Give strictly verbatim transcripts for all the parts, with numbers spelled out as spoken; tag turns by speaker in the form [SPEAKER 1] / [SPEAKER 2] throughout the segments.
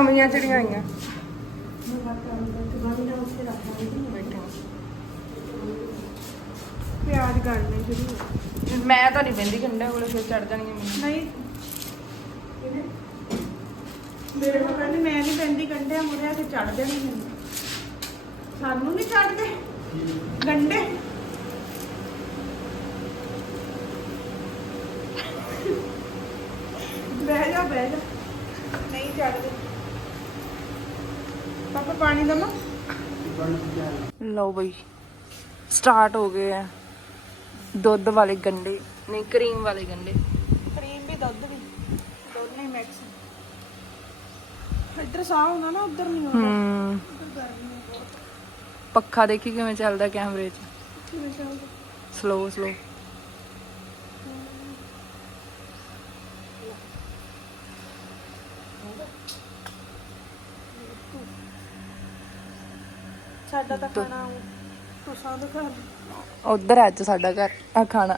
[SPEAKER 1] ਨਵੀਆਂ ਚਿੜੀਆਂ ਆਈਆਂ। ਪਿਆਜ ਗੜਨੇ ਸ਼ੁਰੂ। ਮੈਂ ਤਾਂ ਨਹੀਂ ਬਹਿੰਦੀ ਗੰਢਿਆਂ ਕੋਲ, ਫਿਰ ਚੜ ਜਾਣੀਆਂ ਮੈਨੂੰ। ਨਹੀਂ ਮੇਰੇ ਕੋਲ ਕਹਿੰਦੀ ਮੈਂ ਨਹੀਂ ਬਹਿੰਦੀ ਗੰਢਿਆਂ ਮੁਰਿਆ ਤੇ ਚੜ ਜਾਣੀ ਮੈਨੂੰ। ਸਾਨੂੰ ਨਹੀਂ ਚੜਦੇ ਗੰਢੇ। ਬਹਿ ਜਾ ਬਹਿ ਜਾ, ਨਹੀਂ ਚੜਦੇ। ਪਾਪਾ ਪਾਣੀ ਦਮਾ। ਲਓ ਬਈ ਸਟਾਰਟ ਹੋ ਗਏ ਆ ਦੁੱਧ ਵਾਲੇ ਗੰਢੇ, ਨਹੀਂ ਕਰੀਮ ਵਾਲੇ ਗੰਢੇ। ਕਰੀਮ ਵੀ ਦੁੱਧ ਵੀ ਦੋਨੇ ਹੀ ਮਿਕਸ। ਇੱਧਰ ਸਾਹ ਹੁੰਦਾ ਨਾ, ਉੱਧਰ ਨਹੀਂ ਹੁੰਦਾ। ਹੂੰ ਪੱਖਾ ਦੇਖੀ ਕਿਵੇਂ ਚੱਲਦਾ ਕੈਮਰੇ 'ਚ, ਕਿਵੇਂ ਚੱਲਦਾ ਸਲੋ ਸਲੋ। ਸਾਡਾ ਤਾਂ ਖਾਣਾ ਤੁਸਾਂ ਦਾ ਘਰ ਉਧਰ ਅੱਜ ਸਾਡਾ ਘਰ ਆ ਖਾਣਾ।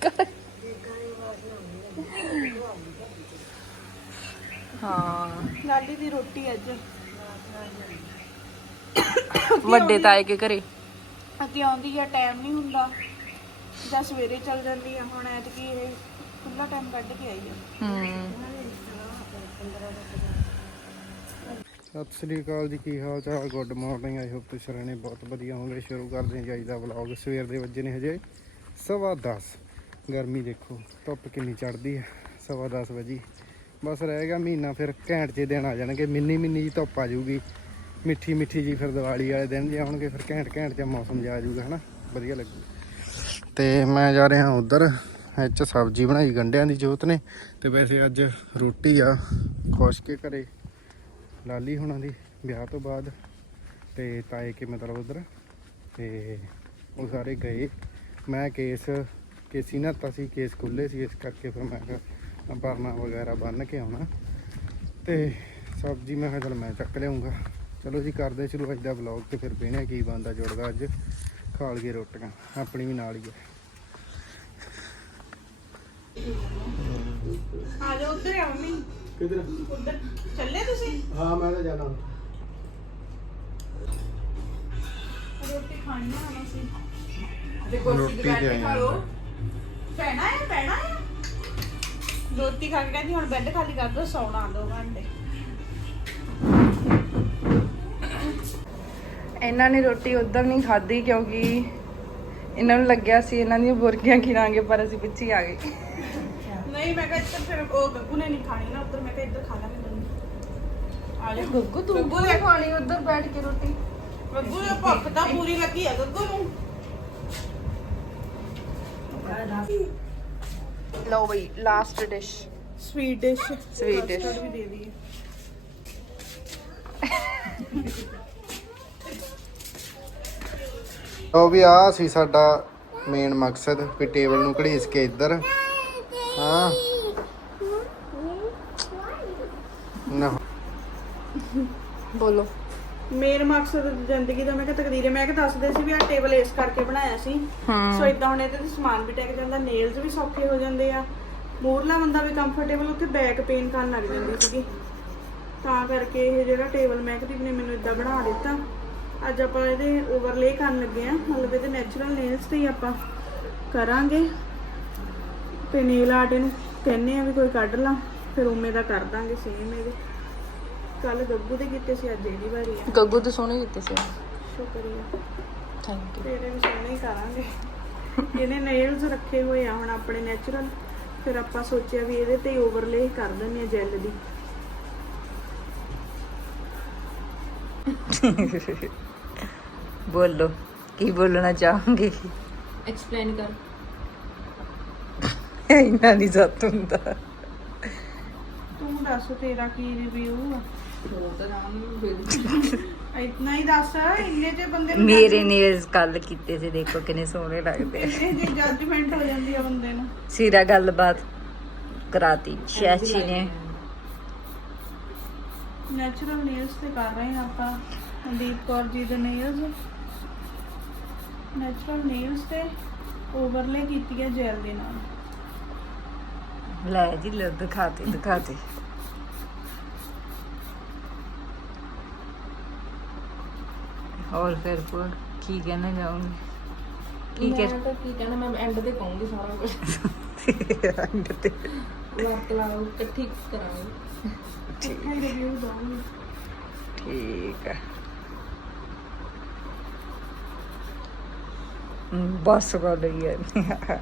[SPEAKER 1] ਹਾਂ ਲਾਲੀ ਦੀ ਰੋਟੀ ਅੱਜ ਵੱਡੇ ਤਾਏ ਕੇ ਘਰੇ। ਅੱਗੇ ਆਉਂਦੀ ਆ ਟਾਈਮ ਨਹੀਂ ਹੁੰਦਾ, ਜਾਂ ਸਵੇਰੇ ਚੱਲ ਜਾਂਦੀ ਆ। ਹੁਣ ਐਤਕੀ ਇਹ ਖੁੱਲਾ ਟਾਈਮ ਕੱਢ ਕੇ ਆਈ ਆ। ਹੂੰ
[SPEAKER 2] ਸਤਿ ਸ੍ਰੀ ਅਕਾਲ ਜੀ, ਕੀ ਹਾਲ ਚਾਲ? Good morning. ਆਈ ਹੋਪ ਤੁਸੀਂ ਰਹਿਣੇ ਬਹੁਤ ਵਧੀਆ ਹੋਵੇ। ਸ਼ੁਰੂ ਕਰਦੇ ਹਾਂ ਜੀ ਅੱਜ ਦਾ ਵਲੌਗ। ਸਵੇਰ ਦੇ ਵੱਜੇ ਨੇ ਹਜੇ ਸਵਾ ਦਸ। ਗਰਮੀ ਦੇਖੋ, ਧੁੱਪ ਕਿੰਨੀ ਚੜ੍ਹਦੀ ਹੈ। ਸਵਾ ਦਸ ਵਜੇ ਬਸ ਰਹਿ ਗਿਆ ਮਹੀਨਾ, ਫਿਰ ਘੈਂਟ ਜਿਹੇ ਦਿਨ ਆ ਜਾਣਗੇ। ਮਿੰਨੀ ਮਿੰਨੀ ਜੀ ਧੁੱਪ ਆ ਜਾਊਗੀ, ਮਿੱਠੀ ਮਿੱਠੀ ਜੀ। ਫਿਰ ਦੀਵਾਲੀ ਵਾਲੇ ਦਿਨ ਜੇ ਆਉਣਗੇ, ਫਿਰ ਘੈਂਟ ਘੈਂਟ ਜਿਹਾ ਮੌਸਮ ਜਿਹਾ ਆ ਜਾਊਗਾ, ਹੈ ਨਾ, ਵਧੀਆ ਲੱਗੂ। ਅਤੇ ਮੈਂ ਜਾ ਰਿਹਾ ਉੱਧਰ। ਇਹ 'ਚ ਸਬਜ਼ੀ ਬਣਾਈ ਗੰਢਿਆਂ ਦੀ ਜੋਤ ਨੇ, ਅਤੇ ਵੈਸੇ ਅੱਜ ਰੋਟੀ ਆ ਖੁਸ਼ ਕੇ ਘਰੇ ਲਾਲੀ ਹੋਣਾ ਦੀ ਵਿਆਹ ਤੋਂ ਬਾਅਦ। ਅਤੇ ਤਾਏ ਕੇ ਮਤਲਬ ਉੱਧਰ, ਅਤੇ ਉਹ ਸਾਰੇ ਗਏ। ਮੈਂ ਕੇਸ ਕੇਸੀ ਨਹਾਤਾ ਸੀ, ਕੇਸ ਖੁੱਲ੍ਹੇ ਸੀ, ਇਸ ਕਰਕੇ ਫਿਰ ਮੈਂ ਕਿਹਾ ਪਰਨਾ ਵਗੈਰਾ ਬੰਨ੍ਹ ਕੇ ਆਉਣਾ। ਅਤੇ ਸਬਜ਼ੀ ਮੈਂ ਕਿਹਾ ਚਲ ਮੈਂ ਚੱਕ ਲਿਆਉਂਗਾ। ਚਲੋ ਜੀ ਕਰਦੇ ਸ਼ੁਰੂ ਅੱਜ ਦਾ ਵਲੌਗ। ਅਤੇ ਫਿਰ ਬਹਿਣਾ ਕੀ ਬਣਦਾ ਜੁੜਦਾ ਅੱਜ। ਖਾ ਲਈਏ ਰੋਟੀਆਂ, ਆਪਣੀ ਵੀ ਨਾਲ ਹੀ ਹੈ।
[SPEAKER 1] ਆ ਜਾਓ ਉੱਧਰ ਆ ਮੰਮੀ।
[SPEAKER 2] ਕਿੱਧਰ?
[SPEAKER 1] ਉੱਧਰ ਚੱਲੇ ਤੁਸੀਂ?
[SPEAKER 2] ਹਾਂ ਮੈਂ ਤਾਂ ਜਾਣਾ।
[SPEAKER 1] ਰੋਟੀ ਖਾਣੀ ਆ ਹੁਣ ਅਸੀਂ।
[SPEAKER 2] ਰੋਟੀ ਤੇ ਆਏ
[SPEAKER 1] ਖਾ ਲਓ। ਪੈਣਾ ਹੈ ਪੈਣਾ ਹੈ। ਰੋਟੀ ਖਾ ਕੇ ਕਹਿੰਦੀ ਹੁਣ ਬੈੱਡ ਖਾਲੀ ਕਰ ਦੋ, ਸੌਣਾ ਦੋ ਘੰਟੇ। ਇਹਨਾਂ ਨੇ ਰੋਟੀ ਉਧਰ ਨਹੀਂ ਖਾਧੀ ਕਿਉਂਕਿ ਇਹਨਾਂ ਨੂੰ ਲੱਗਿਆ ਸੀ ਇਹਨਾਂ ਦੀਆਂ ਬੁਰਕੀਆਂ ਖਿਲਾਂਗੇ, ਪਰ ਅਸੀਂ ਪਿੱਛੇ ਹੀ ਆ ਗਏ। ਨਹੀਂ ਮੈਂ ਕਿਹਾ ਇੱਧਰ ਫਿਰ ਉਹ ਗੱਗੂ ਨੇ ਨਹੀਂ ਖਾਣੀ ਨਾ, ਉੱਧਰ ਮੈਂ ਕਿਹਾ ਇੱਧਰ ਖਾ ਲਾਂਗੇ ਦੋਨੋਂ। ਆ ਜਾ ਗੱਗੂ, ਤੂੰ ਗੱਗੂ ਨੇ ਖਾਣੀ ਉੱਧਰ ਬੈਠ ਕੇ ਰੋਟੀ। ਗੱਗੂ ਨੂੰ ਭੁੱਖ ਤਾਂ ਪੂਰੀ ਲੱਗੀ ਆ ਗੱਗੂ ਨੂੰ। ਲਓ ਬਈ last dish, sweet dish. Sweet dish ਵੀ ਦੇ ਦਈਏ।
[SPEAKER 2] ਉਹ ਵੀ ਆ ਸੀ ਸਾਡਾ ਮੇਨ ਮਕਸਦ, ਵੀ ਟੇਬਲ ਨੂੰ ਘੜੀਸ ਕੇ ਇੱਧਰ। ਹਾਂ ਨਾ
[SPEAKER 1] ਬੋਲੋ। ਮੇਨ ਮਕਸਦ ਜ਼ਿੰਦਗੀ ਦਾ ਮੈਂ ਕਿਹਾ ਤਕਦੀਰ, ਮੈਂ ਕਿਹਾ ਦੱਸਦੇ ਸੀ ਵੀ ਆਹ ਟੇਬਲ ਇਸ ਕਰਕੇ ਬਣਾਇਆ ਸੀ। ਸੋ ਇਦਾਂ ਹੁਣ ਇਹਦੇ ਤੇ ਸਮਾਨ ਵੀ ਟਿਕ ਜਾਂਦਾ, ਨੇਲਸ ਵੀ ਸੌਖੇ ਹੋ ਜਾਂਦੇ ਆ, ਮੂਹਰਲਾ ਬੰਦਾ ਵੀ ਕੰਫਰਟੇਬਲ। ਉੱਥੇ ਬੈਕ ਪੇਨ ਕਰਨ ਲੱਗ ਜਾਂਦੀ ਸੀਗੀ, ਤਾਂ ਕਰਕੇ ਇਹ ਜਿਹੜਾ ਟੇਬਲ ਮਹਿਕਦੀਪ ਨੇ ਮੈਨੂੰ ਇਦਾਂ ਬਣਾ ਦਿੱਤਾ। ਅੱਜ ਆਪਾਂ ਇਹਦੇ ਓਵਰਲੇ ਕਰਨ ਲੱਗੇ ਆ, ਮਤਲਬ ਇਹਦੇ ਨੈਚੁਰਲ ਨੇਲਸ ਤੇ ਹੀ ਆਪਾਂ ਕਰਾਂਗੇ। ਤੇ ਨੇਲ ਆਰਟ ਇਹਨੂੰ ਕਹਿੰਦੇ ਆ ਵੀ ਕੋਈ ਕੱਢ ਲਾ, ਫਿਰ ਉਵੇਂ ਦਾ ਕਰ ਦਾਂਗੇ ਸੇਮ ਇਹਦੇ। ਕੱਲ ਗੱਗੂ ਦੇ ਕੀਤੇ ਸੀ, ਅੱਜ ਇਹਦੀ ਵਾਰੀ ਆ। ਗੱਗੂ ਤੇ ਸੋਹਣੇ ਕੀਤੇ ਸੀ, ਸ਼ੁਕਰੀਆ, ਥੈਂਕ ਯੂ। ਤੇਰੇ ਵੀ ਸੋਹਣੇ ਹੀ ਕਰਾਂਗੇ। ਇਹਨੇ ਨੇਲਸ ਰੱਖੇ ਹੋਏ ਆ ਹੁਣ ਆਪਣੇ ਨੈਚੁਰਲ, ਫਿਰ ਆਪਾਂ ਸੋਚਿਆ ਵੀ ਇਹਦੇ ਤੇ ਓਵਰਲੇ ਕਰ ਦਿੰਦੇ ਆ ਜੈਲ ਦੀ।
[SPEAKER 3] ਬੋਲੋ ਕੀ ਬੋਲਣਾ ਚਾਹੋਗੇ?
[SPEAKER 1] ਐਕਸਪਲੇਨ ਕਰ।
[SPEAKER 3] ਇੰਨਾ ਨਹੀਂ ਸੱਤ ਹੁੰਦਾ।
[SPEAKER 1] ਤੂੰ ਦੱਸ ਤੇਰਾ ਕੀ ਰਿਵਿਊ ਆ? ਇਤਨਾ ਹੀ ਦੱਸ, ਇੰਨੇ ਚ ਬੰਦੇ ਨੂੰ
[SPEAKER 3] ਮੇਰੇ ਨੇਲਸ ਕੱਲ ਕੀਤੇ ਸੀ, ਦੇਖੋ ਕਿੰਨੇ ਸੋਹਣੇ ਲੱਗਦੇ।
[SPEAKER 1] ਇੰਨੇ ਚ ਜੱਜਮੈਂਟ ਹੋ ਜਾਂਦੀ ਆ ਬੰਦੇ ਨੂੰ।
[SPEAKER 3] ਸਿਰਾ ਗੱਲਬਾਤ ਕਰਾਤੀ ਚਾਚੀ ਨੇ।
[SPEAKER 1] ਨੈਚੁਰਲ ਨੇਲਸ ਤੇ ਕਰ ਰਹੇ ਹਾਂ ਆਪਾਂ। ਮਨਦੀਪ ਕੌਰ ਜੀ ਦੇ ਨੇਲਸ, ਨੈਚੁਰਲ ਨੇਲਸ ਤੇ ਓਵਰਲੇ ਕੀਤੀ ਹੈ ਜੈਲ ਦੇ ਨਾਲ।
[SPEAKER 3] ਲੈ ਜੀ, ਲੈ ਦਿਖਾਤੇ ਦਿਖਾਤੇ। ਹੋਰ ਫਿਰ ਭੂਆ ਕੀ ਕਹਿਣਾ ਚਾਹੋਗੇ? ਕੀ
[SPEAKER 4] ਮੈਂ
[SPEAKER 3] ਕਰ
[SPEAKER 4] ਤਾਂ ਕੀ ਕਹਿਣਾ, ਮੈਂ ਐਂਡ ਤੇ ਕਹੂੰਗੀ ਸਾਰਾ ਕੁਝ।
[SPEAKER 3] ਰੰਗ ਤੇ
[SPEAKER 4] ਵਰਤ ਲਾਓ ਇਕੱਠੀ ਕਰਾਂਗੇ।
[SPEAKER 3] ਠੀਕ
[SPEAKER 1] ਰਿਵਿਊ ਦਊਂਗੀ।
[SPEAKER 3] ਠੀਕ ਹੈ। ਹਮ, ਬਸ ਗੱਲ ਹੀ ਹੈ
[SPEAKER 1] ਹੈ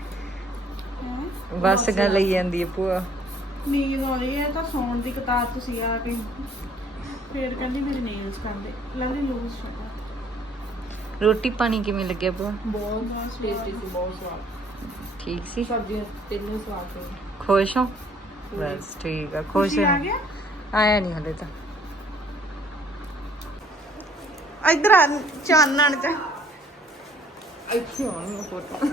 [SPEAKER 3] ਬਸ ਗੱਲ ਲਈ ਜਾਂਦੀ ਹੈ ਭੂਆ।
[SPEAKER 1] ਨੀਂਦ ਆਉਂਦੀ ਹੈ ਤਾਂ ਸੌਣ ਦੀ ਕਤਾਰ ਤੁਸੀਂ ਆ ਕੇ ਫੇਰ ਕਹਿੰਦੀ ਮੇਰੇ ਨੇਲਸ ਕਰਦੇ ਲੱਗਦੀ ਲੂਜ਼ ਛੱਡਾ।
[SPEAKER 3] ਰੋਟੀ ਪਾਣੀ ਕਿਵੇਂ ਲੱਗਿਆ ਭੂਆ?
[SPEAKER 4] ਬਹੁਤ ਟੇਸਟੀ ਸੀ, ਬਹੁਤ ਸਵਾਦ।
[SPEAKER 3] ਠੀਕ ਸੀ?
[SPEAKER 4] ਸਬਜ਼ੀਆਂ ਤਿੰਨੋਂ ਸਵਾਦ ਸੀ।
[SPEAKER 3] ਖੁਸ਼ ਹੋ? ਬਸ ਠੀਕ ਆ, ਖੁਸ਼
[SPEAKER 1] ਤੁਸੀਂ ਆ
[SPEAKER 3] ਹਾਂ।
[SPEAKER 1] ਗਿਆ
[SPEAKER 3] ਆਇਆ ਨਹੀਂ ਹਲੇ ਤਾਂ।
[SPEAKER 1] ਇੱਧਰ ਆ ਚਾਨਣ ਚ
[SPEAKER 4] ਇੱਥੇ ਆਉਣੀ ਫੋਟੋ।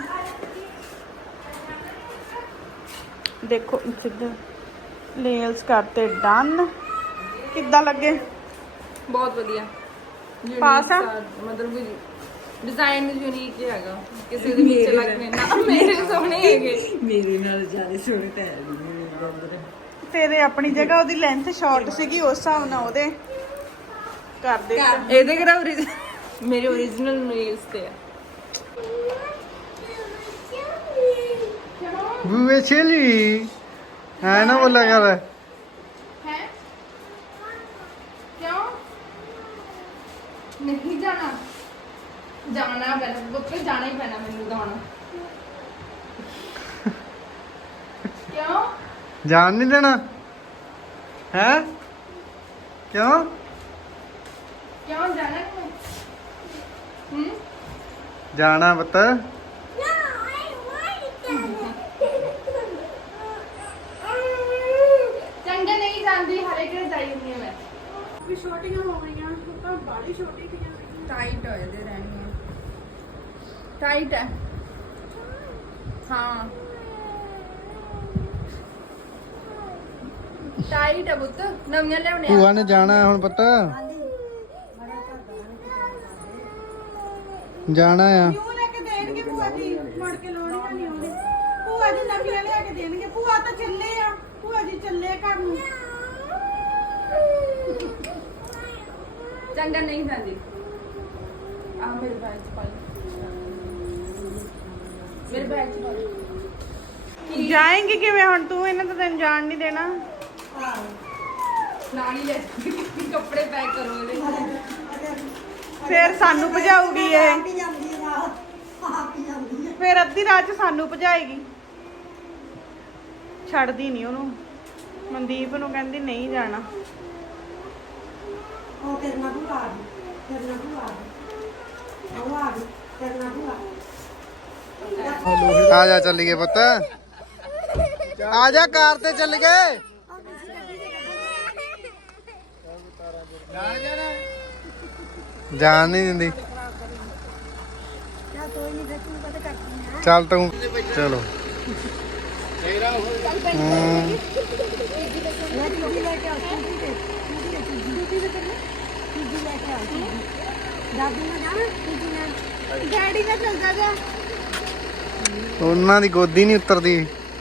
[SPEAKER 1] ਦੇਖੋ ਸਿੱਧਾ ਨੇਲਸ ਕਰਤੇ ਡਨ। ਕਿੱਦਾਂ ਲੱਗੇ?
[SPEAKER 4] ਬਹੁਤ ਵਧੀਆ।
[SPEAKER 1] ਪਾਸ ਆ?
[SPEAKER 4] Unique ਮਤਲਬ ਕਿ ਡਿਜ਼ਾਈਨ ਯੂਨੀਕ ਹੈਗਾ, ਕਿਸੇ ਦੇ ਵਿੱਚ ਲੱਗਨੇ ਨਾ। ਮੇਰੇ ਸੋਹਣੇ ਹੈਗੇ।
[SPEAKER 3] ਮੇਰੇ ਨਾਲ ਜ਼ਿਆਦਾ ਸੋਹਣੇ ਤਾਂ ਹੈ ਨਹੀਂ।
[SPEAKER 1] ਤੇਰੇ ਆਪਣੀ ਜਗ੍ਹਾ ਉਹਦੀ ਲੈਂਥ ਸ਼ਾਰਟ ਸੀਗੀ, ਉਸ ਹਿਸਾਬ ਨਾਲ ਉਹਦੇ ਕਰ ਦੇ।
[SPEAKER 4] ਇਹਦੇ ਕਿਹੜਾ ਮੇਰੇ ਓਰੀਜਨਲ ਨੇਲਸ ਤੇ ਆ।
[SPEAKER 2] ਬੂਏ ਛੇਲੀ ਹੈ ਨਾ ਬੋਲਿਆ ਕਰ।
[SPEAKER 4] ਹੈ ਕਿਉਂ ਨਹੀਂ ਜਾਣਾ? ਜਾਣਾ ਪੈਣਾ ਬੁੱਤ, ਜਾਣਾ ਹੀ ਪੈਣਾ ਮੈਨੂੰ ਤਾਂ ਹੁਣ। ਕਿਉਂ
[SPEAKER 2] ਜਾਣ ਨਹੀਂ ਦੇਣਾ ਹੈ? ਕਿਉਂ?
[SPEAKER 4] ਕਿਉਂ ਜਾਣਾ ਨਹੀਂ? ਹੂੰ
[SPEAKER 2] ਜਾਣਾ ਪੁੱਤ।
[SPEAKER 4] ਚੰਗਾ ਨਹੀਂ ਜਾਂਦੀ, ਹਰੇ ਕਿਹੜੇ ਜਾਈ ਹੁੰਦੀ ਆ ਮੈਂ।
[SPEAKER 1] ਵੀ ਛੋਟੀਆਂ ਹੋ ਗਈਆਂ ਉਹ ਤਾਂ ਬਾਲੀ ਛੋਟੀ ਕਿਆਂ ਸੀ।
[SPEAKER 4] ਟਾਈਟ ਹੋ ਜਾਂਦੇ ਰਹਿਣੀਆਂ। ਟਾਈਟ ਹੈ ਹਾਂ, ਟਾਈਟ ਹੈ ਬੁੱਤ, ਨਵੀਆਂ ਲਿਆਉਣੇ ਆ।
[SPEAKER 2] ਭੂਆ ਨੇ ਜਾਣਾ ਹੁਣ ਪੁੱਤ, ਜਾਣਾ ਆ।
[SPEAKER 1] ਨਿਊ ਲੈ ਕੇ ਦੇਣਗੇ ਭੂਆ ਜੀ, ਮੁੜ ਕੇ ਲੋੜੀਆਂ ਨਹੀਂ ਆਉਂਦੀ। ਭੂਆ ਜੀ ਨਵੀਆਂ ਲਿਆ ਕੇ ਦੇਣਗੇ। ਭੂਆ ਤਾਂ ਚੱਲੇ ਆ, ਭੂਆ ਜੀ ਚੱਲੇ ਆ ਘਰ ਨੂੰ।
[SPEAKER 4] ਚੰਗਾ ਨਹੀਂ ਜਾਂਦੀ। ਆ ਮੇਰੇ ਬੈਗ ਚ ਪਾ ਲਈ, ਮੇਰੇ ਬੈਗ ਚ ਪਾ ਲਈ।
[SPEAKER 1] ਜਾਏਂਗੀ ਕਿਵੇਂ ਹੁਣ ਤੂੰ? ਇਹਨਾਂ ਤਾਂ ਤੈਨੂੰ ਜਾਣ ਨਹੀਂ ਦੇਣਾ।
[SPEAKER 4] ਨਾਲ ਹੀ ਲੈ ਜਾਂਦੀ, ਕੱਪੜੇ ਪੈਕ ਕਰੋ ਇਹਦੇ।
[SPEAKER 1] ਫੇਰ ਸਾਨੂੰ ਭਜਾਊਗੀ ਇਹ, ਫੇਰ ਅੱਧੀ ਰਾਤ ਚ ਸਾਨੂੰ ਭਜਾਏਗੀ। ਛੱਡਦੀ ਨਹੀਂ ਉਹਨੂੰ। ਮਨਦੀਪ ਨੂੰ ਕਹਿੰਦੀ ਨਹੀਂ ਜਾਣਾ।
[SPEAKER 5] ਉਹ ਕਰਨਾ ਭੂਆ ਆ ਗਈ, ਕਰਨਾ ਭੂਆ ਆ ਗਈ, ਉਹ ਆ ਗਈ, ਕਰਨਾ ਭੂਆ।
[SPEAKER 2] ਆ ਜਾ ਚੱਲੀਏ ਪੁੱਤ, ਆ ਜਾ ਕਾਰ ਤੇ ਚੱਲ ਗਏ। ਜਾਣ ਨਹੀਂ ਦਿੰਦੀ। ਚੱਲ ਤੂੰ ਚਲੋ। ਹੂੰ
[SPEAKER 1] ਡੈਡੀ ਨਾਲ ਚੱਲਦਾ ਜਾ।
[SPEAKER 2] ਉਹਨਾਂ ਦੀ ਗੋਦੀ ਨਹੀਂ ਉਤਰਦੀ।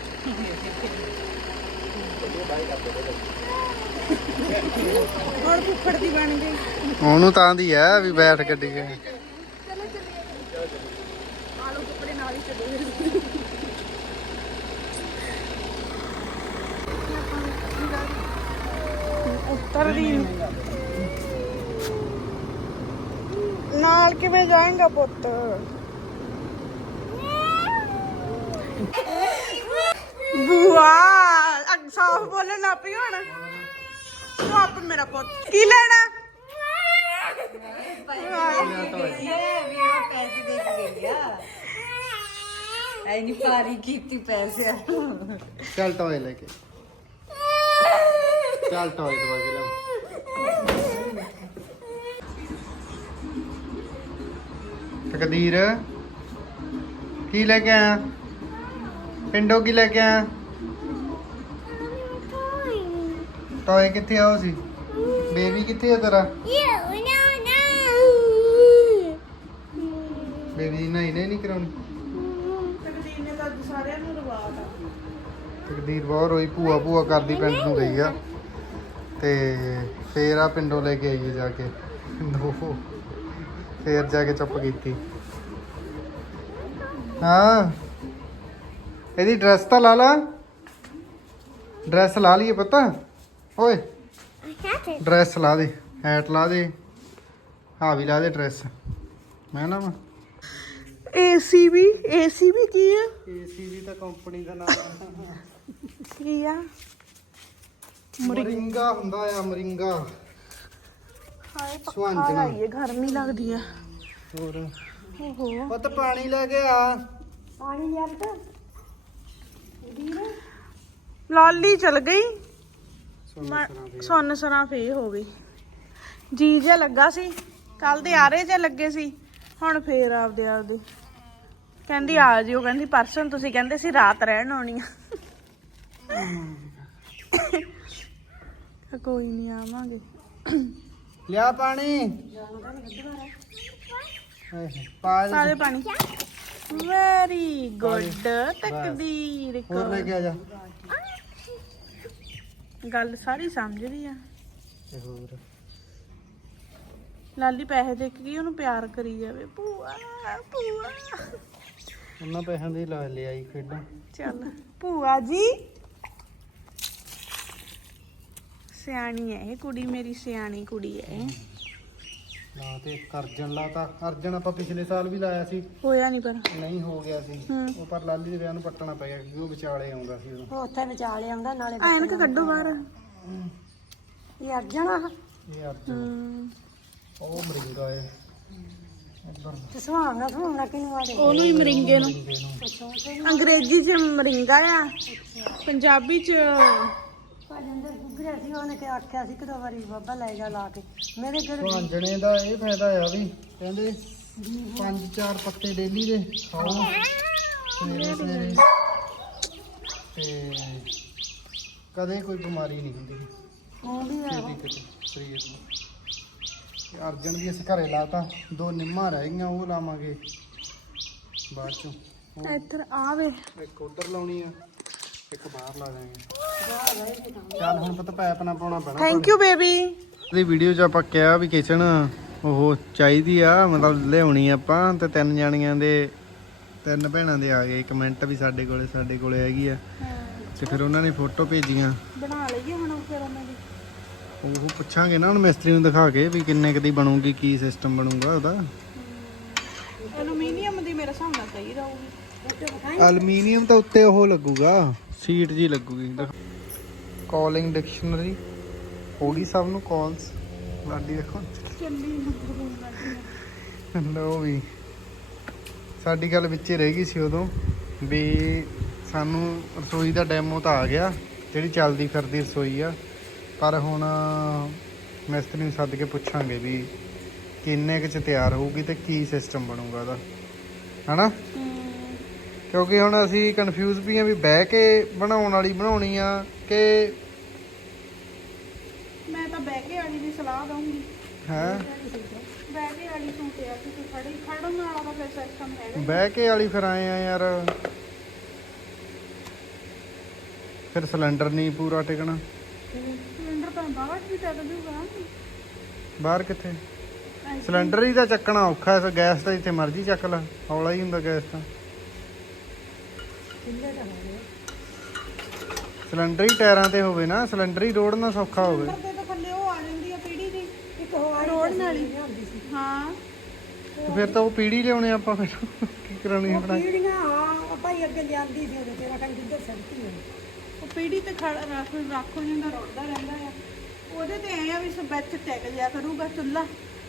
[SPEAKER 1] ਹੋਰ ਫੁੱਫੜ ਦੀ ਬਣ ਗਈ।
[SPEAKER 2] ਉਹਨੂੰ ਤਾਂ ਦੀ ਹੈ ਵੀ ਬੈਠ ਗੱਡੀ 'ਚ।
[SPEAKER 1] ਆਲੂ ਕੱਪੜੇ ਨਾਲ ਹੀ ਚੱਲੇ। ਉੱਤਰਦੀ ਨਾਲ ਕਿਵੇਂ ਜਾਏਗਾ ਪੁੱਤ? ਬੁਆ ਸਾਫ ਬੋਲਣ ਲੱਗ ਪਈ ਹੁਣ। ਤੂੰ ਆਪ ਮੇਰਾ ਪੁੱਤ ਕੀ ਲੈਣਾ?
[SPEAKER 3] ਪੈਸੇ ਦੇ ਕੇ ਗਈ ਆ। ਐ ਨਹੀਂ ਪਾਰੀ ਕੀਤੀ ਪੈਸੇ।
[SPEAKER 2] ਚੱਲ ਟੋਏ ਲੈ ਕੇ ਚੱਲ ਟੋਏ ਦਵਾ ਕੇ ਲਿਆ। ਤਕਦੀਰ ਕੀ ਲੈ ਕੇ ਆਇਆ? ਪਿੰਡੋਂ ਕੀ ਲੈ ਕੇ ਆਇਆ? ਟੋਏ ਕਿੱਥੇ ਆ? ਉਹ ਸੀ ਬੇਬੀ ਕਿੱਥੇ ਆ ਤੇਰਾ? ਬੇਬੀ ਦੀ ਨਹੀਂ ਨਹੀਂ ਕਰਾਉਣੀ।
[SPEAKER 1] ਤਕਦੀਰ ਨੇ ਤਾਂ ਅੱਜ ਸਾਰਿਆਂ ਨੂੰ ਰਵਾਤਾ।
[SPEAKER 2] ਤਕਦੀਰ ਬਹੁਤ ਰੋਈ। ਭੂਆ ਭੂਆ ਕਰਦੀ ਪਿੰਡ ਨੂੰ ਗਈ ਆ ਤੇ ਫੇਰ ਆ ਪਿੰਡੋਂ ਲੈ ਕੇ ਆਈਏ ਜਾ ਕੇ। ਦੋ ਫੇਰ ਜਾ ਕੇ ਚੁੱਪ ਕੀਤੀ। ਹਾਂ ਇਹਦੀ ਡਰੈਸ ਤਾਂ ਲਾ ਲਾ, ਡਰੈਸ ਲਾ ਲਈਏ ਪਤਾ ਓਏ, ਡਰੈਸ ਲਾ ਦੇ, ਹੈਟ ਲਾ ਦੇ, ਹਾਂ ਵੀ ਲਾ ਦੇ ਡਰੈਸ। ਮੈਂ ਨਾ ਵਾ
[SPEAKER 1] ਏਸੀ ਵੀ ਏਸੀ ਵੀ ਕੀ ਆ?
[SPEAKER 2] ਏਸੀ ਵੀ ਤਾਂ ਕੰਪਨੀ ਦਾ ਨਾਮ
[SPEAKER 1] ਕੀ ਆ?
[SPEAKER 2] ਮਰਿੰਗਾ ਹੁੰਦਾ ਆ, ਮਰਿੰਗਾ।
[SPEAKER 1] ਹਾਏ ਪੱਖਾ
[SPEAKER 2] ਸੁਹਾਂਜਣਾ।
[SPEAKER 1] ਲਾਈਏ, ਗਰਮੀ ਲੱਗਦੀ ਆ।
[SPEAKER 2] ਹੋਰ
[SPEAKER 1] ਓਹੋ
[SPEAKER 2] ਪੁੱਤ ਪਾਣੀ ਲੈ ਕੇ ਆ।
[SPEAKER 5] ਪਾਣੀ ਲਿਆ ਤਾਂ
[SPEAKER 1] ਲਾਲੀ ਚਲ ਗਈ,
[SPEAKER 2] ਸੋਨਾ ਸਰਾਂ ਦੇ।
[SPEAKER 1] ਸੁੰਨ ਸਰਾਂ ਫੇ ਹੋ ਗਈ। ਜੀ ਜਿਹਾ ਲੱਗਾ ਸੀ ਕੱਲ ਦੇ, ਆਰੇ ਜੇ ਲੱਗੇ ਸੀ, ਹੁਣ ਫੇਰ ਆਪਦੇ ਆਪਦੇ ਕਹਿੰਦੀ ਆ ਜਿਓ। ਕਹਿੰਦੀ ਪਰਸੋਂ ਤੁਸੀਂ ਕਹਿੰਦੇ ਸੀ ਰਾਤ ਰਹਿਣ ਆਉਣੀ ਆ। ਕੋਈ ਨਹੀਂ ਆਵਾਂਗੇ।
[SPEAKER 2] ਲਿਆ ਪਾਣੀ, ਪਾ ਦੇ।
[SPEAKER 1] ਸਾਰੇ ਪਾਣੀ। ਵੈਰੀ ਗੁੱਡ ਤਕਦੀਰ
[SPEAKER 2] ਹੋਰ ਲੈ ਕੇ ਆ ਜਾ।
[SPEAKER 1] ਗੱਲ ਸਾਰੀ ਸਮਝਦੀ ਆ।
[SPEAKER 2] ਤੇ ਹੋਰ
[SPEAKER 1] ਲਾਲੀ ਪੈਸੇ ਦੇ ਕੇ ਕੀ ਉਹਨੂੰ ਪਿਆਰ ਕਰੀ ਜਾਵੇ। ਭੂਆ ਭੂਆ
[SPEAKER 2] ਉਹਨਾਂ ਪੈਸਿਆਂ ਦੀ ਲਾ ਲਿਆਈ ਖੇਡਾਂ।
[SPEAKER 1] ਚੱਲ ਭੂਆ ਜੀ, ਸਿਆਣੀ ਹੈ ਇਹ ਕੁੜੀ, ਮੇਰੀ ਸਿਆਣੀ ਕੁੜੀ ਹੈ।
[SPEAKER 2] ਲਾ ਤੇ ਇੱਕ ਅਰਜਨ ਲਾਤਾ। ਅਰਜਨ ਆਪਾਂ ਪਿਛਲੇ ਸਾਲ ਵੀ ਲਾਇਆ ਸੀ,
[SPEAKER 1] ਹੋਇਆ ਨਹੀਂ ਪਰ
[SPEAKER 2] ਨਹੀਂ ਹੋ ਗਿਆ ਸੀ
[SPEAKER 1] ਹੂੰ।
[SPEAKER 2] ਉਹ, ਪਰ ਲਾਲੀ ਦੇ ਵਿਆਹ ਨੂੰ ਪੱਟਣਾ ਪੈ ਗਿਆ ਕਿਉਂਕਿ ਉਹ ਵਿਚਾਲੇ ਆਉਂਦਾ ਸੀ ਉਦੋਂ।
[SPEAKER 5] ਉਹ ਉੱਥੇ ਵਿਚਾਲੇ ਆਉਂਦਾ ਨਾਲੇ
[SPEAKER 1] ਐਨਕ ਕੱਢੋ ਬਾਹਰ।
[SPEAKER 5] ਇਹ ਅਰਜਣਾ
[SPEAKER 2] ਇਹ ਅਰਜਨ,
[SPEAKER 1] ਹੂੰ
[SPEAKER 2] ਉਹ ਮਰਿੰਗਾ ਹੈ ਇੱਧਰ
[SPEAKER 5] ਤੇ ਸੁਹਾਵਣਾ ਸੁਹਾਵਣਾ ਕਿਨੂੰ ਆਦੇ
[SPEAKER 1] ਉਹਨੂੰ ਹੀ ਮਰਿੰਗੇ ਨੂੰ।
[SPEAKER 2] ਮਰਿੰਗੇ ਨੂੰ।
[SPEAKER 1] ਅੰਗਰੇਜ਼ੀ ਚ ਮਰਿੰਗਾ ਆ, ਪੰਜਾਬੀ ਚ
[SPEAKER 5] ਭਾਜਿੰਦਰ ਗੁੱਗਰਿਆ ਸੀ, ਉਹਨੇ ਕਿ ਆਖਿਆ ਸੀ ਕਿਦੋਂ ਵਾਰੀ ਬਾਬਾ ਲੈ ਜਾ ਲਾ ਕੇ ਮੇਰੇ ਘਰ।
[SPEAKER 2] ਭਾਂਜਣੇ ਦਾ ਇਹ ਫਾਇਦਾ ਆ ਵੀ ਕਹਿੰਦੇ ਪੰਜ ਚਾਰ ਪੱਤੇ ਡੇਲੀ ਦੇ ਖਾਓ ਸਵੇਰੇ ਸਵੇਰੇ, ਤੇ ਕਦੇ ਕੋਈ ਬਿਮਾਰੀ ਨਹੀਂ ਹੁੰਦੀ
[SPEAKER 5] ਉਹ ਵੀ ਆ
[SPEAKER 2] ਛੇਤੀ ਕਿਤੇ ਸਰੀਰ ਨੂੰ। ਤੇ ਅਰਜਨ ਵੀ ਅਸੀਂ ਘਰੇ ਲਾਤਾ, ਦੋ ਨਿੰਮਾਂ ਰਹਿ ਗਈਆਂ, ਉਹ ਲਾਵਾਂਗੇ ਬਾਅਦ ਚੋਂ। ਉਹ
[SPEAKER 1] ਇੱਧਰ ਆਵੇ।
[SPEAKER 2] ਇੱਕ ਉਧਰ ਲਾਉਣੀ ਆ, ਇੱਕ ਬਾਹਰ ਲਾ ਦਾਂਗੇ। ਚੱਲ ਹੁਣ ਪਤਾ ਪੈਪ ਨਾ ਪਾਉਣਾ ਪੈਣਾ।
[SPEAKER 1] Thank you baby.
[SPEAKER 2] ਦੀ ਵੀਡੀਓ 'ਚ ਆਪਾਂ ਕਿਹਾ ਵੀ ਕਿਚਨ ਉਹ ਚਾਹੀਦੀ ਆ, ਮਤਲਬ ਲਿਆਉਣੀ ਆਪਾਂ, ਤੇ ਤਿੰਨ ਜਾਣੀਆਂ ਦੇ, ਤਿੰਨ ਭੈਣਾਂ ਦੇ ਆ ਗਏ ਕਮੈਂਟ ਵੀ ਸਾਡੇ ਕੋਲੇ ਸਾਡੇ ਕੋਲੇ ਹੈਗੀ ਆ, ਤੇ ਫਿਰ ਉਹਨਾਂ ਨੇ ਫੋਟੋ ਭੇਜੀਆਂ।
[SPEAKER 1] ਬਣਾ ਲਈਏ ਹੁਣ ਫਿਰ ਉਹਨਾਂ ਦੀ।
[SPEAKER 2] ਉਹ ਪੁੱਛਾਂਗੇ ਨਾ ਹੁਣ ਮਿਸਤਰੀ ਨੂੰ ਦਿਖਾ ਕੇ ਵੀ ਕਿੰਨੇ ਕੁ ਦੀ ਬਣੂਗੀ, ਕੀ ਸਿਸਟਮ ਬਣੂਗਾ ਉਹਦਾ।
[SPEAKER 1] ਐਲੂਮੀਨੀਅਮ ਦੀ ਮੇਰੇ ਹਿਸਾਬ ਨਾਲ ਸਹੀ ਰਹੂਗੀ।
[SPEAKER 2] ਐਲੂਮੀਨੀਅਮ ਤਾਂ ਉੱਤੇ ਉਹ ਲੱਗੂਗਾ, ਸੀਟ ਜੀ ਲੱਗੂਗੀ। ਕਾਲਿੰਗ ਡਿਕਸ਼ਨਰੀ ਹੋ ਗਈ ਸਭ ਨੂੰ ਕਾਲਸ। ਲਾਡੀ ਦੇਖੋ ਲੋ ਵੀ ਸਾਡੀ ਗੱਲ ਵਿੱਚੇ ਰਹਿ ਗਈ ਸੀ ਉਦੋਂ ਵੀ ਸਾਨੂੰ ਰਸੋਈ ਦਾ ਡੈਮੋ ਤਾਂ ਆ ਗਿਆ, ਜਿਹੜੀ ਚੱਲਦੀ ਫਿਰਦੀ ਰਸੋਈ ਆ, ਪਰ ਹੁਣ ਮਿਸਤਰੀ ਨੂੰ ਸੱਦ ਕੇ ਪੁੱਛਾਂਗੇ ਵੀ ਕਿੰਨੇ ਕੁ ਚ ਤਿਆਰ ਹੋਊਗੀ ਤੇ ਕੀ ਸਿਸਟਮ ਬਣੂਗਾ ਉਹਦਾ, ਹਨਾ। ਕਿਉਂਕਿ ਹੁਣ ਅਸੀਂ ਕਨਫਿਊਜ਼ ਵੀ ਆ ਵੀ ਬਹਿ ਕੇ ਬਣਾਉਣ ਵਾਲੀ ਬਣਾਉਣੀ ਆ ਕਿ
[SPEAKER 1] ਮੈਂ ਤਾਂ ਬਹਿ ਕੇ ਵਾਲੀ ਦੀ ਸਲਾਹ ਦਊਂਗੀ।
[SPEAKER 2] ਹੈ
[SPEAKER 1] ਬਹਿ ਕੇ ਵਾਲੀ ਤੂੰ ਕਿਹਾ ਕਿ ਤੂੰ ਖੜੀ ਖੜਨ ਵਾਲਾ ਤਾਂ ਫਿਰ ਸਿਸਟਮ ਹੈਗਾ।
[SPEAKER 2] ਬਹਿ ਕੇ ਵਾਲੀ ਫਿਰ ਆਏ ਆ ਯਾਰ, ਫਿਰ ਸਿਲੰਡਰ ਨਹੀਂ ਪੂਰਾ ਟਿਕਣਾ।
[SPEAKER 1] ਸਿਲੰਡਰ ਤਾਂ ਬਾਹਰ ਵੀ ਚੱਲ ਜੂਗਾ।
[SPEAKER 2] ਬਾਹਰ ਕਿੱਥੇ ਸਿਲੰਡਰ ਹੀ ਤਾਂ ਚੱਕਣਾ ਔਖਾ ਹੈ, ਗੈਸ ਤਾਂ ਜਿੱਥੇ ਮਰਜ਼ੀ ਚੱਕ ਲਾ, ਹੌਲਾ ਹੀ ਹੁੰਦਾ ਗੈਸ ਤਾਂ। ਸਿਲੰਡਰ ਹੀ ਟਾਇਰਾਂ ਤੇ ਹੋਵੇ ਨਾ, ਸਿਲੰਡਰ ਹੀ ਰੋੜਨਾ ਸੌਖਾ ਹੋਵੇ।
[SPEAKER 1] ਸਿਲੰਡਰ ਦੇ ਤਾਂ ਥੱਲੇ ਉਹ ਆ ਜਾਂਦੀ ਆ ਪੀੜੀ ਦੀ,
[SPEAKER 5] ਇੱਕ ਹੋਰ
[SPEAKER 1] ਰੋਡ ਵਾਲੀ। ਹਾਂ
[SPEAKER 2] ਤੇ ਫਿਰ ਤਾਂ ਉਹ ਪੀੜੀ ਲਿਆਉਣੇ ਆਪਾਂ, ਫਿਰ ਕੀ ਕਰਾਉਣੀ ਹੈ ਬਣਾਈ।
[SPEAKER 5] ਪੀੜੀਆਂ ਹਾਂ ਭਾਈ ਅੱਗੇ ਲਿਆਂਦੀ ਸੀ ਉਹਦੇ ਤੇਰਾ ਕੰਨ ਕਿੱਧਰ ਸੜਕੀ ਹੈ।
[SPEAKER 1] ਉਹ ਪੀੜੀ ਤੇ ਖੜ ਰੱਖ ਰੱਖੋ ਜਾਂਦਾ, ਰੋੜਦਾ ਰਹਿੰਦਾ ਆ। ਉਹਦੇ ਤੇ ਐ ਆ ਵੀ ਸਭ ਵਿੱਚ ਟਿਕ ਜਿਆ ਕਰੂਗਾ ਚੁੱਲ੍ਹਾ।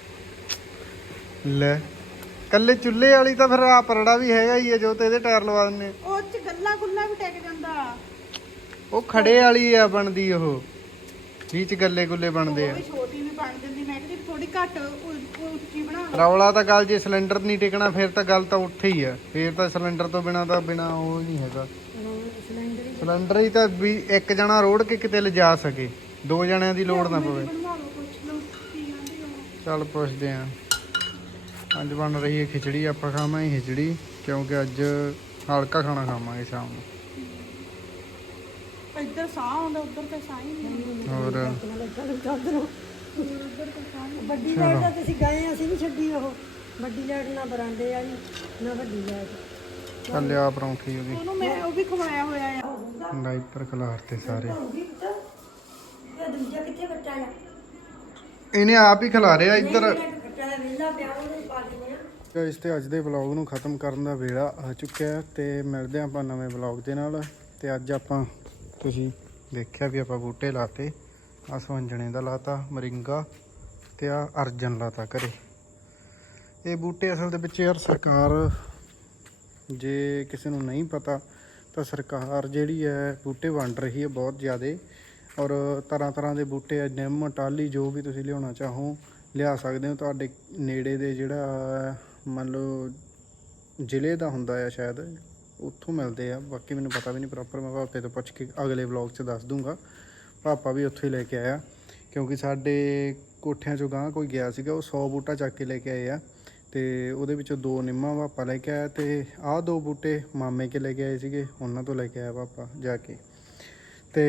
[SPEAKER 2] ਲੈ ਕੱਲੇ ਚੁੱਲ੍ਹੇ ਵਾਲੀ ਤਾਂ ਫਿਰ ਆ ਪਰੜਾ ਵੀ ਹੈਗਾ ਹੀ ਹੈ, ਜੋ ਤੇ ਇਹਦੇ ਟਾਇਰ ਲਵਾ ਦਿੰਨੇ।
[SPEAKER 1] ਉਹ ਚ ਗੱਲਾਂ ਗੁੱਲਾਂ ਵੀ ਟਿਕ ਜਾਂਦਾ।
[SPEAKER 2] ਉਹ ਖੜੇ ਵਾਲੀ ਆ ਬਣਦੀ, ਉਹ ਵਿੱਚ ਗੱਲੇ ਗੁੱਲੇ ਬਣਦੇ
[SPEAKER 1] ਉਹ
[SPEAKER 2] ਆ।
[SPEAKER 1] ਵੀ ਛੋਟੀ ਵੀ ਬਣ ਜਾਂਦੀ, ਮੈਂ ਕਹਿੰਦੀ ਥੋੜੀ ਘੱਟ ਉ- ਉੱਚੀ ਬਣਾ ਲਓ।
[SPEAKER 2] ਰੌਲਾ ਤਾਂ ਗੱਲ ਜੇ ਸਿਲੰਡਰ ਨਹੀਂ ਟਿਕਣਾ ਫਿਰ ਤਾਂ ਗੱਲ ਤਾਂ ਉੱਥੇ ਹੀ ਆ, ਫਿਰ ਤਾਂ ਸਿਲੰਡਰ ਤੋਂ ਬਿਨਾ ਤਾਂ ਬਿਨਾ ਉਹ ਨਹੀਂ ਹੈਗਾ। ਸਿਲੰਡਰ ਹੀ ਤਾਂ ਵੀ ਇੱਕ ਜਣਾ ਰੋੜ ਕੇ ਕਿਤੇ ਲਿਜਾ ਸਕੇ, ਦੋ ਜਣਿਆਂ ਦੀ ਲੋੜ ਨਾ ਪਵੇ।
[SPEAKER 1] ਬਣਵਾ ਲਓ, ਪੁੱਛ ਲਓ ਕੀ ਕਹਿੰਦੀ ਉਹ।
[SPEAKER 2] ਚੱਲ ਪੁੱਛਦੇ ਆਂ। ਅੱਜ ਬਣ ਰਹੀ ਹੈ ਖਿਚੜੀ, ਆਪਾਂ ਖਾਵਾਂਗੇ ਖਿਚੜੀ ਕਿਉਂਕਿ ਅੱਜ ਹਲਕਾ ਖਾਣਾ ਖਾਵਾਂਗੇ ਸ਼ਾਮ ਨੂੰ।
[SPEAKER 1] ਇੱਧਰ ਸਾਹ ਆਉਂਦਾ, ਉੱਧਰ ਤੇ ਸਾਹ ਹੀ ਨਹੀਂ।
[SPEAKER 2] ਹੋਰ
[SPEAKER 5] ਵੱਡੀ ਲਾਈਟ ਤਾਂ ਤੁਸੀਂ ਗਏ, ਅਸੀਂ ਨਹੀਂ ਛੱਡੀ ਉਹ ਵੱਡੀ ਲਾਈਟ ਨਾ ਬਰਾਂਡੇ ਵਾਲੀ ਨਾ ਵੱਡੀ ਲਾਈਟ।
[SPEAKER 2] ਚੱਲ ਲਿਆ ਪਰੌਂਠੀ ਉਹਦੀ
[SPEAKER 1] ਉਹਨੂੰ ਮੈਂ ਉਹ ਵੀ ਖਵਾਇਆ ਹੋਇਆ ਆ।
[SPEAKER 2] ਡਾਈਪਰ ਖਿਲਾਰਤੇ ਸਾਰੇ
[SPEAKER 5] ਇਹ ਦੂਜਾ ਕਿੱਥੇ ਬੱਚਾ ਆ?
[SPEAKER 2] ਇਹਨੇ ਆਪ ਹੀ ਖਿਲਾ ਰਿਹਾ ਇੱਧਰ।
[SPEAKER 5] ਬੱਚਾ ਦਾ ਵਿਹਲਾ ਪਿਆ ਉਹਨੂੰ ਪਾ ਦਿੰਦੇ ਆ।
[SPEAKER 2] ਗਾਇਸ ਤੇ ਅੱਜ ਦੇ ਵਲੌਗ ਨੂੰ ਖਤਮ ਕਰਨ ਦਾ ਵੇਲਾ ਆ ਚੁੱਕਿਆ ਹੈ ਤੇ ਮਿਲਦੇ ਹਾਂ ਆਪਾਂ ਨਵੇਂ ਵਲੌਗ ਦੇ ਨਾਲ। ਤੇ ਅੱਜ ਆਪਾਂ ਤੁਸੀਂ ਦੇਖਿਆ ਵੀ ਆਪਾਂ ਬੂਟੇ ਲਾਤੇ, ਆ ਸਵੰਜਣੇ ਦਾ ਲਾਤਾ, ਮਰਿੰਗਾ ਤੇ ਆ ਅਰਜਨ ਲਾਤਾ ਘਰੇ। ਇਹ ਬੂਟੇ ਅਸਲ ਦੇ ਵਿੱਚ ਯਾਰ ਸਰਕਾਰ, ਜੇ ਕਿਸੇ ਨੂੰ ਨਹੀਂ ਪਤਾ ਤਾਂ ਸਰਕਾਰ ਜਿਹੜੀ ਹੈ ਬੂਟੇ ਵੰਡ ਰਹੀ ਹੈ ਬਹੁਤ ਜ਼ਿਆਦੇ, ਔਰ ਤਰ੍ਹਾਂ ਤਰ੍ਹਾਂ ਦੇ ਬੂਟੇ, ਨਿੰਮ, ਟਾਹਲੀ, ਜੋ ਵੀ ਤੁਸੀਂ ਲਿਆਉਣਾ ਚਾਹੋ ਲਿਆ ਸਕਦੇ ਹੋ। ਤੁਹਾਡੇ ਨੇੜੇ ਦੇ ਜਿਹੜਾ ਮੰਨ ਲਓ ਜ਼ਿਲ੍ਹੇ ਦਾ ਹੁੰਦਾ ਆ ਸ਼ਾਇਦ, ਉੱਥੋਂ ਮਿਲਦੇ ਆ। ਬਾਕੀ ਮੈਨੂੰ ਪਤਾ ਵੀ ਨਹੀਂ ਪ੍ਰੋਪਰ, ਮੈਂ ਪਾਪੇ ਤੋਂ ਪੁੱਛ ਕੇ ਅਗਲੇ ਵਲੌਗ 'ਚ ਦੱਸ ਦੂੰਗਾ। ਪਾਪਾ ਵੀ ਉੱਥੋਂ ਹੀ ਲੈ ਕੇ ਆਇਆ, ਕਿਉਂਕਿ ਸਾਡੇ ਕੋਠਿਆਂ 'ਚੋਂ ਗਾਂਹ ਕੋਈ ਗਿਆ ਸੀਗਾ, ਉਹ ਸੌ ਬੂਟਾ ਚੱਕ ਕੇ ਲੈ ਕੇ ਆਏ ਆ। ਤੇ ਉਹਦੇ ਵਿੱਚੋਂ ਦੋ ਨਿੰਮਾਂ ਪਾਪਾ ਲੈ ਕੇ ਆਇਆ, ਤੇ ਆਹ ਦੋ ਬੂਟੇ ਮਾਮੇ ਕੇ ਲੈ ਕੇ ਆਏ ਸੀਗੇ, ਉਹਨਾਂ ਤੋਂ ਲੈ ਕੇ ਆਇਆ ਪਾਪਾ ਜਾ ਕੇ। ਤੇ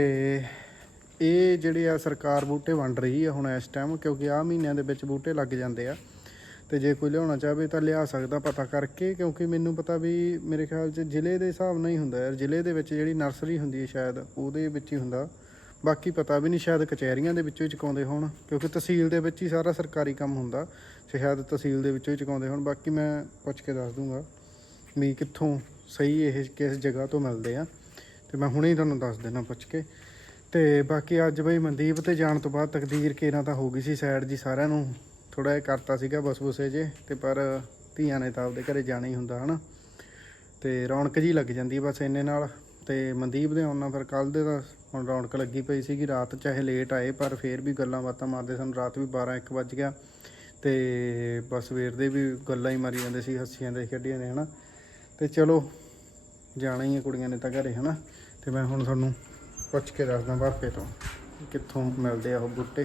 [SPEAKER 2] ਇਹ ਜਿਹੜੇ ਆ ਸਰਕਾਰ ਬੂਟੇ ਵੰਡ ਰਹੀ ਆ ਹੁਣ ਇਸ ਟਾਈਮ, ਕਿਉਂਕਿ ਆਹ ਮਹੀਨਿਆਂ ਦੇ ਵਿੱਚ ਬੂਟੇ ਲੱਗ ਜਾਂਦੇ ਆ। ਤੇ ਜੇ ਕੋਈ ਲਿਆਉਣਾ ਚਾਹਵੇ ਤਾਂ ਲਿਆ ਸਕਦਾ ਪਤਾ ਕਰਕੇ, ਕਿਉਂਕਿ ਮੈਨੂੰ ਪਤਾ ਵੀ ਮੇਰੇ ਖਿਆਲ 'ਚ ਜ਼ਿਲ੍ਹੇ ਦੇ ਹਿਸਾਬ ਨਾਲ ਹੀ ਹੁੰਦਾ ਯਾਰ। ਜ਼ਿਲ੍ਹੇ ਦੇ ਵਿੱਚ ਜਿਹੜੀ ਨਰਸਰੀ ਹੁੰਦੀ ਹੈ ਸ਼ਾਇਦ ਉਹਦੇ ਵਿੱਚ ਹੀ ਹੁੰਦਾ, ਬਾਕੀ ਪਤਾ ਵੀ ਨਹੀਂ। ਸ਼ਾਇਦ ਕਚਹਿਰੀਆਂ ਦੇ ਵਿੱਚੋਂ ਹੀ ਚੁਕਾਉਂਦੇ ਹੋਣ, ਕਿਉਂਕਿ ਤਹਿਸੀਲ ਦੇ ਵਿੱਚ ਹੀ ਸਾਰਾ ਸਰਕਾਰੀ ਕੰਮ ਹੁੰਦਾ, ਸ਼ਾਇਦ ਤਹਿਸੀਲ ਦੇ ਵਿੱਚੋਂ ਹੀ ਚੁਕਾਉਂਦੇ ਹੋਣ। ਬਾਕੀ ਮੈਂ ਪੁੱਛ ਕੇ ਦੱਸ ਦੂੰਗਾ ਵੀ ਕਿੱਥੋਂ ਸਹੀ ਇਹ ਕਿਸ ਜਗ੍ਹਾ ਤੋਂ ਮਿਲਦੇ ਆ, ਤੇ ਮੈਂ ਹੁਣੇ ਹੀ ਤੁਹਾਨੂੰ ਦੱਸ ਦੇਣਾ ਪੁੱਛ ਕੇ। ਤੇ ਬਾਕੀ ਅੱਜ ਬਈ ਮਨਦੀਪ ਤੇ ਜਾਣ ਤੋਂ ਬਾਅਦ ਤਕਦੀਰ ਕੇਰਾਂ ਤਾਂ ਹੋ ਗਈ ਸੀ ਸਾਈਡ ਜੀ, ਸਾਰਿਆਂ ਨੂੰ ਥੋੜ੍ਹਾ ਜਿਹਾ ਕਰਤਾ ਸੀਗਾ ਬਸ ਬੁਸੇ ਜੇ, ਤੇ ਪਰ ਧੀਆਂ ਨੇ ਤਾਂ ਆਪਦੇ ਘਰੇ ਜਾਣਾ ਹੀ ਹੁੰਦਾ ਹੈ ਨਾ, ਤੇ ਰੌਣਕ ਜੀ ਲੱਗ ਜਾਂਦੀ ਬਸ ਇੰਨੇ ਨਾਲ। ਤੇ ਮਨਦੀਪ ਦੇ ਆਉਣਾ ਫਿਰ ਕੱਲ੍ਹ ਦੇ ਤਾਂ ਹੁਣ ਰੌਣਕ ਲੱਗੀ ਪਈ ਸੀਗੀ। ਰਾਤ ਚਾਹੇ ਲੇਟ ਆਏ ਪਰ ਫਿਰ ਵੀ ਗੱਲਾਂ ਬਾਤਾਂ ਮਾਰਦੇ ਸਨ, ਰਾਤ ਵੀ ਬਾਰਾਂ ਇੱਕ ਵੱਜ ਗਿਆ। ਤੇ ਬਸ ਸਵੇਰ ਦੇ ਵੀ ਗੱਲਾਂ ਹੀ ਮਾਰੀ ਜਾਂਦੇ ਸੀ, ਹੱਸੀਆਂ ਦੇ ਖੇਡੀਆਂ ਨੇ ਹੈ ਨਾ। ਤੇ ਚਲੋ ਜਾਣਾ ਹੀ ਹੈ ਕੁੜੀਆਂ ਨੇ ਤਾਂ ਘਰੇ ਹੈ ਨਾ। ਤੇ ਮੈਂ ਹੁਣ ਤੁਹਾਨੂੰ ਪੁੱਛ ਕੇ ਦੱਸਦਾ ਪਾਪੇ ਤੋਂ ਕਿੱਥੋਂ ਮਿਲਦੇ ਆ ਉਹ ਬੂਟੇ।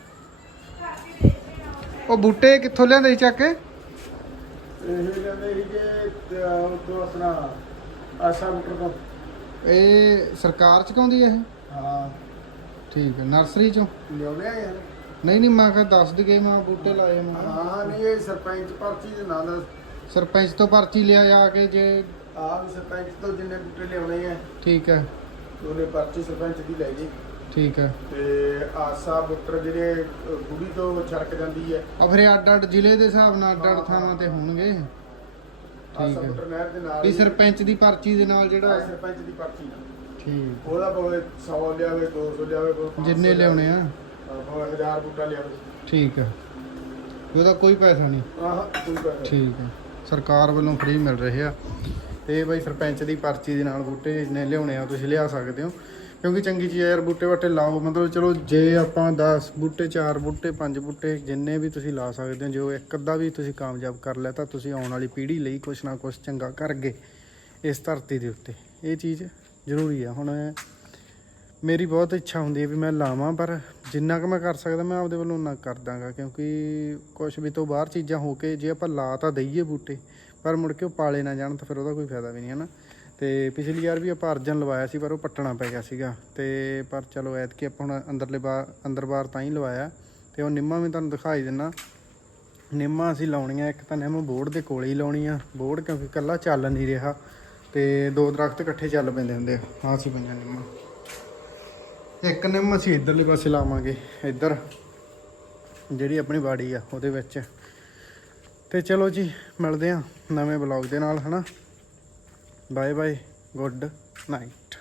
[SPEAKER 2] ਉਹ ਬੂਟੇ ਕਿੱਥੋਂ ਲਿਆਂਦੇ ਸੀ ਚੱਕ ਕੇ?
[SPEAKER 6] ਇਹ ਕਹਿੰਦੇ ਸੀ ਕਿ ਉਹ ਆਪਣਾ ਆਸ਼ਾ ਬੂਟਰ ਤੋਂ।
[SPEAKER 2] ਇਹ ਸਰਕਾਰ ਚੁਕਾਉਂਦੀ ਹੈ ਇਹ?
[SPEAKER 6] ਹਾਂ
[SPEAKER 2] ਠੀਕ ਹੈ, ਨਰਸਰੀ ਚੋਂ
[SPEAKER 6] ਲਿਆਉਂਦੇ ਆ ਯਾਰ।
[SPEAKER 2] ਨਹੀਂ ਨਹੀਂ ਮੈਂ ਕਿਹਾ ਦੱਸ ਦਗੇ, ਮੈਂ ਬੂਟੇ ਲਾਏ ਮੈਂ।
[SPEAKER 6] ਹਾਂ ਨਹੀਂ, ਇਹ ਸਰਪੰਚ ਪਰਚੀ ਦੇ ਨਾਲ
[SPEAKER 2] ਸਰਪੰਚ ਤੋਂ ਪਰਚੀ ਲਿਆ ਜਾ ਕੇ ਜੇ।
[SPEAKER 6] ਆਹ ਵੀ ਸਰਪੰਚ ਤੋਂ ਜਿੰਨੇ ਬੂਟੇ ਲਿਆਉਣੇ ਆ
[SPEAKER 2] ਠੀਕ ਹੈ,
[SPEAKER 6] ਉਹਨੇ ਪਰਚੀ ਸਰਪੰਚ ਦੀ ਲੈ ਗਈ।
[SPEAKER 2] ਠੀਕ ਹੈ।
[SPEAKER 6] ਤੇ ਆਸਾ ਬੁੱਟਰ ਜਿਹੜੇ ਗੁੜੀ ਤੋਂ ਛੜਕ ਜਾਂਦੀ ਹੈ,
[SPEAKER 2] ਆ ਫਿਰ ਅੱਡ ਅੱਡ ਜ਼ਿਲ੍ਹੇ ਦੇ ਹਿਸਾਬ ਨਾਲ ਅੱਡ ਅੱਡ ਥਾਵਾਂ ਤੇ ਹੋਣਗੇ।
[SPEAKER 6] ਆਸਾ
[SPEAKER 2] ਠੀਕ
[SPEAKER 6] ਬੁੱਟਰ
[SPEAKER 2] ਹੈ,
[SPEAKER 6] ਨਹਿਰ ਦੇ ਨਾਲ
[SPEAKER 2] ਵੀ
[SPEAKER 6] ਹੀ
[SPEAKER 2] ਸਰਪੰਚ ਦੀ ਪਰਚੀ ਦੇ ਨਾਲ
[SPEAKER 6] ਆਹ
[SPEAKER 2] ਜਿਹੜਾ।
[SPEAKER 6] ਸਰਪੰਚ ਦੀ ਪਰਚੀ ਨਾਲ।
[SPEAKER 2] ਠੀਕ,
[SPEAKER 6] ਉਹਦਾ ਭਾਵੇਂ ਸੌ ਲਿਆਵੇ, ਦੋ ਸੌ ਲਿਆਵੇ, ਭਾਵੇਂ ਪੰਜ ਸੌ
[SPEAKER 2] ਜਿੰਨੇ ਲਿਆਉਣੇ ਆ।
[SPEAKER 6] ਭਾਵੇਂ ਹਜ਼ਾਰ ਬੂਟਾ ਲਿਆਵੇ।
[SPEAKER 2] ਠੀਕ ਹੈ, ਉਹਦਾ ਕੋਈ ਪੈਸਾ ਨਹੀਂ।
[SPEAKER 6] ਆਹ ਕੋਈ ਪੈਸਾ
[SPEAKER 2] ਠੀਕ ਹੈ, ਸਰਕਾਰ ਵੱਲੋਂ ਫ੍ਰੀ ਮਿਲ ਰਹੇ ਆ। ਤੇ ਬਈ ਸਰਪੰਚ ਦੀ ਪਰਚੀ ਦੇ ਨਾਲ ਬੂਟੇ ਜਿੰਨੇ ਲਿਆਉਣੇ ਆ ਤੁਸੀਂ ਲਿਆ ਸਕਦੇ ਹੋ, ਕਿਉਂਕਿ ਚੰਗੀ ਚੀਜ਼ ਯਾਰ। ਬੂਟੇ ਬਾਟੇ ਲਾਓ, ਮਤਲਬ ਚਲੋ ਜੇ ਆਪਾਂ ਦਸ ਬੂਟੇ, ਚਾਰ ਬੂਟੇ, ਪੰਜ ਬੂਟੇ, ਜਿੰਨੇ ਵੀ ਤੁਸੀਂ ਲਾ ਸਕਦੇ ਹੋ, ਜੋ ਇੱਕ ਅੱਧਾ ਵੀ ਤੁਸੀਂ ਕਾਮਯਾਬ ਕਰ ਲਿਆ ਤਾਂ ਤੁਸੀਂ ਆਉਣ ਵਾਲੀ ਪੀੜ੍ਹੀ ਲਈ ਕੁਛ ਨਾ ਕੁਛ ਚੰਗਾ ਕਰ ਗਏ ਇਸ ਧਰਤੀ ਦੇ ਉੱਤੇ। ਇਹ ਚੀਜ਼ ਜ਼ਰੂਰੀ ਆ। ਹੁਣ ਮੇਰੀ ਬਹੁਤ ਇੱਛਾ ਹੁੰਦੀ ਹੈ ਵੀ ਮੈਂ ਲਾਵਾਂ, ਪਰ ਜਿੰਨਾ ਕੁ ਮੈਂ ਕਰ ਸਕਦਾ ਮੈਂ ਆਪਦੇ ਵੱਲੋਂ ਉਨਾ ਕਰ ਦਾਂਗਾ, ਕਿਉਂਕਿ ਕੁਛ ਵੀ ਤੋਂ ਬਾਹਰ ਚੀਜ਼ਾਂ ਹੋ ਕੇ ਜੇ ਆਪਾਂ ਲਾ ਤਾਂ ਦਈਏ ਬੂਟੇ, ਪਰ ਮੁੜ ਕੇ ਉਹ ਪਾਲੇ ਨਾ ਜਾਣ ਤਾਂ ਫਿਰ ਉਹਦਾ ਕੋਈ ਫਾਇਦਾ ਵੀ ਨਹੀਂ ਹੈ ਨਾ। ਤੇ ਪਿਛਲੀ ਵਾਰ ਵੀ ਆਪਾਂ ਅਰਜਨ ਲਵਾਇਆ ਸੀ, ਪਰ ਉਹ ਪੱਟਣਾ ਪੈ ਗਿਆ ਸੀਗਾ। ਤੇ ਪਰ ਚਲੋ ਐਤਕੀ ਆਪਾਂ ਹੁਣ ਅੰਦਰਲੇ ਬਾਹਰ ਅੰਦਰ ਬਾਹਰ ਤਾਂ ਹੀ ਲਵਾਇਆ। ਤੇ ਉਹ ਨਿੰਮਾਂ ਵੀ ਤੁਹਾਨੂੰ ਦਿਖਾਈ ਦਿੰਦਾ। ਨਿੰਮਾਂ ਅਸੀਂ ਲਾਉਣੀਆਂ, ਇੱਕ ਤਾਂ ਨਿੰਮ ਬੋਰਡ ਦੇ ਕੋਲੇ ਹੀ ਲਾਉਣੀ ਆ, ਬੋਰਡ ਕਿਉਂਕਿ ਇਕੱਲਾ ਚੱਲ ਨਹੀਂ ਰਿਹਾ, ਤੇ ਦੋ ਦਰਖਤ ਇਕੱਠੇ ਚੱਲ ਪੈਂਦੇ ਹੁੰਦੇ ਆ। ਆਹ ਸੀ ਪਈਆਂ ਨਿੰਮਾਂ। ਇੱਕ ਨਿੰਮ ਅਸੀਂ ਇੱਧਰਲੇ ਪਾਸੇ ਲਾਵਾਂਗੇ, ਇੱਧਰ ਜਿਹੜੀ ਆਪਣੀ ਬਾੜੀ ਆ ਉਹਦੇ ਵਿੱਚ। ਤੇ ਚਲੋ ਜੀ ਮਿਲਦੇ ਆ ਨਵੇਂ ਬਲੌਗ ਦੇ ਨਾਲ ਹੈ ਨਾ। Bye bye, good night.